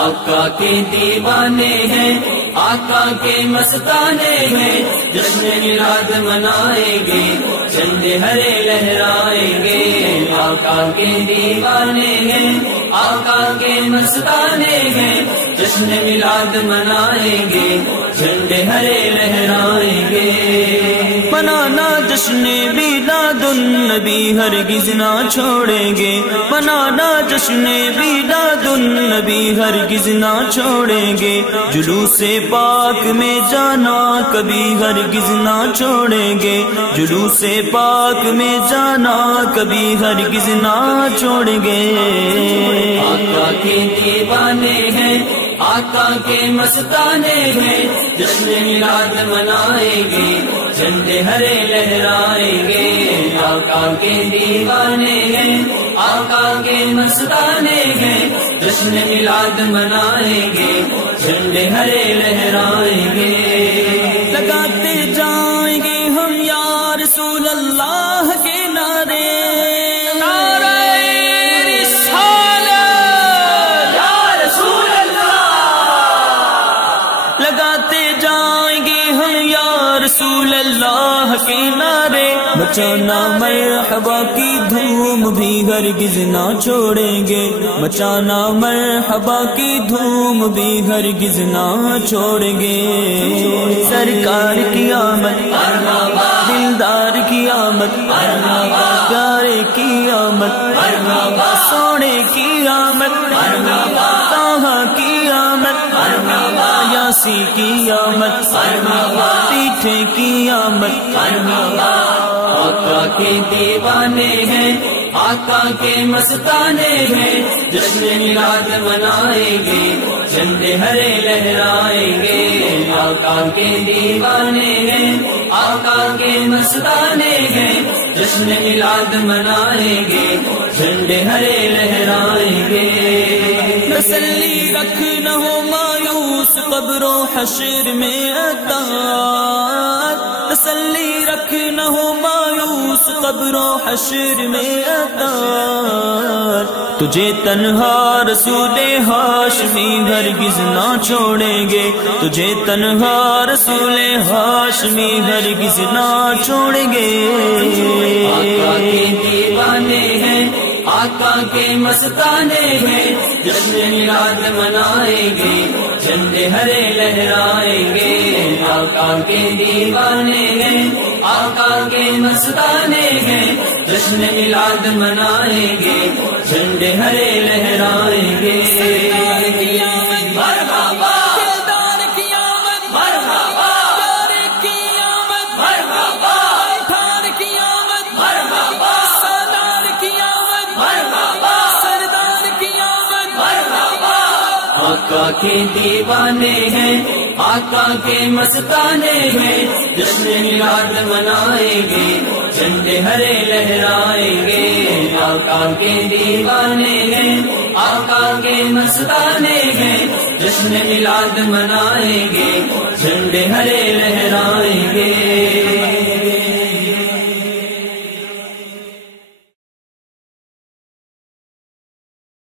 آقا کے دیوانے ہیں، آقا کے مستانے ہیں، جشن میلاد منائیں گے، جھنڈے ہرے لہرائیں گے۔ آقا کے دیوانے ہیں، آقا کے مستانے ہیں، جشن میلاد منائیں گے، جھنڈے ہرے لہرائیں گے۔ منانا جشن میلاد النبی ہرگز نہ چھوڑیں گے، منانا جشن میلاد النبی ہرگز نہ چھوڑیں گے، جلوس پاک میں جانا کبھی ہرگز نہ چھوڑیں گے، جلوس پاک میں جانا کبھی ہرگز نہ چھوڑیں گے۔ آقا کے دیوانے ہیں، آقا کے مستانے ہیں، جشن میلاد منائیں گے، جھنڈے ہرے لہرائیں گے۔ آقا کے دیوانے ہیں، آقا کے مستانے ہیں، جشن میلاد منائیں گے، جھنڈے ہرے لہرائیں گے۔ لگاتے جائیں گے ہم یا رسول اللہ کے نعرے، لگاتے جائیں گے ہم یا رسول اللہ کے نعرے، مچانا مرحبا کی دھوم بھی ہرگز نہ چھوڑیں گے، مچانا مرحبا کی دھوم بھی ہرگز نہ چھوڑیں گے۔ سرکار کی آمد، دلدار کی آمد، پیارے کی آمد، سونے کی آمد، طٰہٰ کی آمد، یاسی کی آمد، پیٹھے کی آمد۔ آقا کے دیوانے ہیں، آقا کے مستانے ہیں، جشن میلاد منائیں گے، جھنڈے ہرے لہرائیں گے۔ آقا کے دیوانے ہیں، آقا کے مستانے ہیں، جشن میلاد منائیں گے، جھنڈے ہرے لہرائیں گے۔ تسلی رکھ نہ ہو مایوس قبر و حشر میں عطا، تسلی رکھ نہ ہو مایوس قبر و حشر میں عطا، تجھے تنہا رسول ہاشمی ہرگز نہ چھوڑیں گے، تجھے تنہا رسول ہاشمی ہرگز نہ چھوڑیں گے۔ آقا کے دیوانے ہیں، آقا کے مستانے ہیں، جشن میلاد منائیں گے، جھنڈے ہرے لہرائیں گے۔ آقا کے دیوانے ہیں، آقا کے مستانے ہیں، جشن میلاد منائیں گے، جھنڈے ہرے لہرائیں گے۔ مرحبا، دلدار کی آمد، مرحبا، پیارے کی آمد، مرحبا، ٹھار کی آمد، مرحبا، سردار کی آمد، مرحبا، سردار کی آمد، مرحبا۔ آقا کے دیوانے ہیں، آقا کے مستانے ہیں، جشن میلاد منائیں گے، جھنڈے ہرے لہرائیں گے۔ آقا کے دیوانے ہیں، آقا کے مستانے ہیں، جشن میلاد منائیں گے، جھنڈے ہرے لہرائیں گے۔